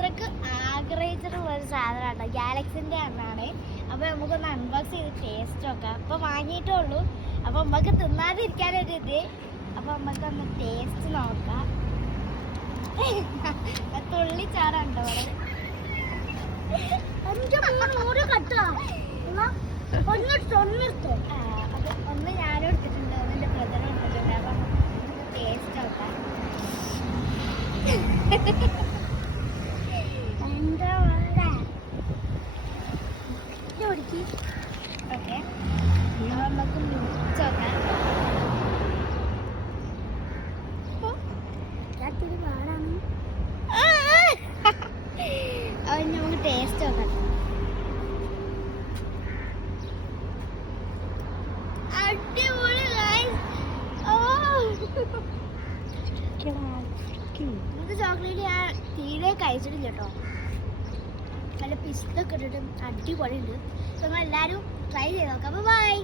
അത്രക്ക് ആഗ്രഹിച്ചിട്ടുള്ള ഒരു സാധനമാണ് ഗാലക്സിന്റെ എണ്ണാണ്. അപ്പൊ നമുക്കൊന്ന് അൺബോക്സ് ചെയ്ത് ടേസ്റ്റ് നോക്കാം. അപ്പൊ വാങ്ങിയിട്ടേ ഉള്ളൂ. അപ്പൊ നമുക്ക് തിന്നാതിരിക്കാനൊരു ഇത്. അപ്പൊ നമുക്കൊന്ന് ടേസ്റ്റ് നോക്കാം. തുള്ളിച്ചാറുണ്ടോ ഒന്ന് ഞാനും എടുത്തിട്ടുണ്ട്, ഒന്ന് എന്റെ ബ്രദറും എടുത്തിട്ടുണ്ട്. അപ്പൊ ടേസ്റ്റ് നോക്കാം. ഓക്കെ, നമുക്ക് മിക്സ് നോക്കാം. നമുക്ക് ടേസ്റ്റ് നോക്കാം. അടിപൊളി ഇത് ചോക്ലേറ്റ് ഞാൻ തീരെ കഴിച്ചിട്ടില്ല കേട്ടോ. നല്ല പിസ്തൊക്കെ ഇട്ടിട്ട് അടിപൊളി ഉണ്ട്. നമ്മൾ എല്ലാവരും ട്രൈ ചെയ്ത് നോക്കാം. ബൈ.